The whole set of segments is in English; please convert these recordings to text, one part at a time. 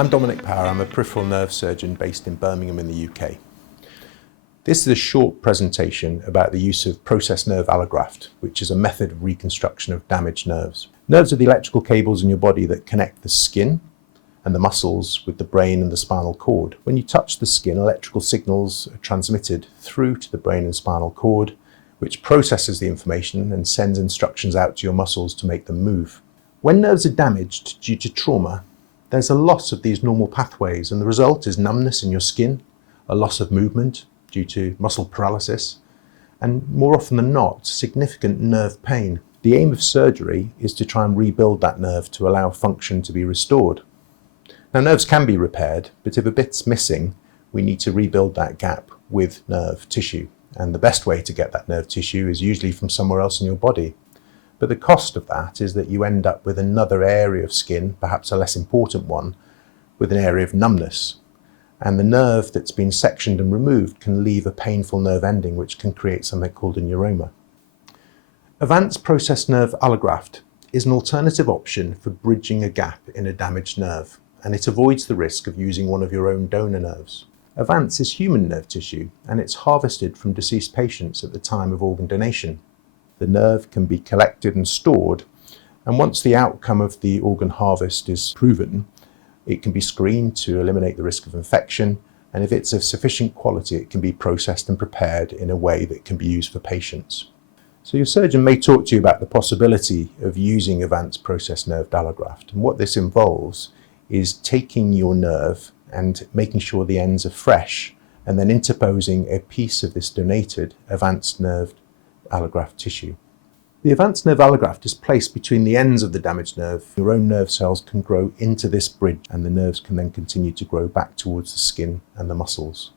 I'm Dominic. I'm a peripheral nerve surgeon based in Birmingham in the UK. This is a short presentation about the use of process nerve allograft, which is a method of reconstruction of damaged nerves. Nerves are the electrical cables in your body that connect the skin and the muscles with the brain and the spinal cord. When you touch the skin, electrical signals are transmitted through to the brain and spinal cord, which processes the information and sends instructions out to your muscles to make them move. When nerves are damaged due to trauma, there's a loss of these normal pathways, and the result is numbness in your skin, a loss of movement due to muscle paralysis, and more often than not, significant nerve pain. The aim of surgery is to try and rebuild that nerve to allow function to be restored. Now, nerves can be repaired, but if a bit's missing, we need to rebuild that gap with nerve tissue. And the best way to get that nerve tissue is usually from somewhere else in your body. But the cost of that is that you end up with another area of skin, perhaps a less important one, with an area of numbness. And the nerve that's been sectioned and removed can leave a painful nerve ending, which can create something called a neuroma. Advanced process nerve allograft is an alternative option for bridging a gap in a damaged nerve, and it avoids the risk of using one of your own donor nerves. Avance is human nerve tissue, and it's harvested from deceased patients at the time of organ donation. The nerve can be collected and stored, and once the outcome of the organ harvest is proven, it can be screened to eliminate the risk of infection, and if it's of sufficient quality, it can be processed and prepared in a way that can be used for patients. So your surgeon may talk to you about the possibility of using advanced process nerve allograft, and what this involves is taking your nerve and making sure the ends are fresh, and then interposing a piece of this donated advanced nerve allograft tissue. The advanced nerve allograft is placed between the ends of the damaged nerve. Your own nerve cells can grow into this bridge, and the nerves can then continue to grow back towards the skin and the muscles.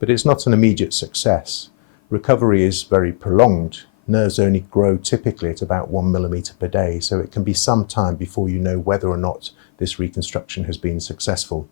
But it's not an immediate success. Recovery is very prolonged. Nerves only grow typically at about 1 millimeter per day, so it can be some time before you know whether or not this reconstruction has been successful.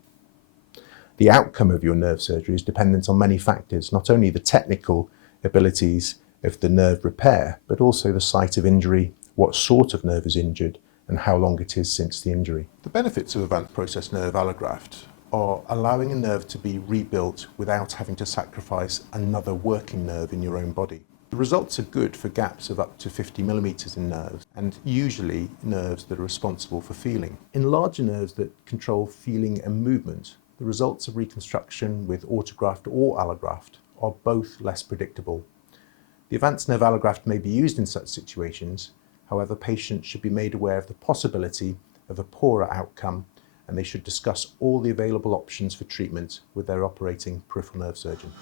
The outcome of your nerve surgery is dependent on many factors, not only the technical abilities of the nerve repair, but also the site of injury, what sort of nerve is injured, and how long it is since the injury. The benefits of advanced process nerve allograft are allowing a nerve to be rebuilt without having to sacrifice another working nerve in your own body. The results are good for gaps of up to 50 millimeters in nerves, and usually nerves that are responsible for feeling. In larger nerves that control feeling and movement, the results of reconstruction with autograft or allograft are both less predictable. The advanced nerve allograft may be used in such situations. However, patients should be made aware of the possibility of a poorer outcome, and they should discuss all the available options for treatment with their operating peripheral nerve surgeon.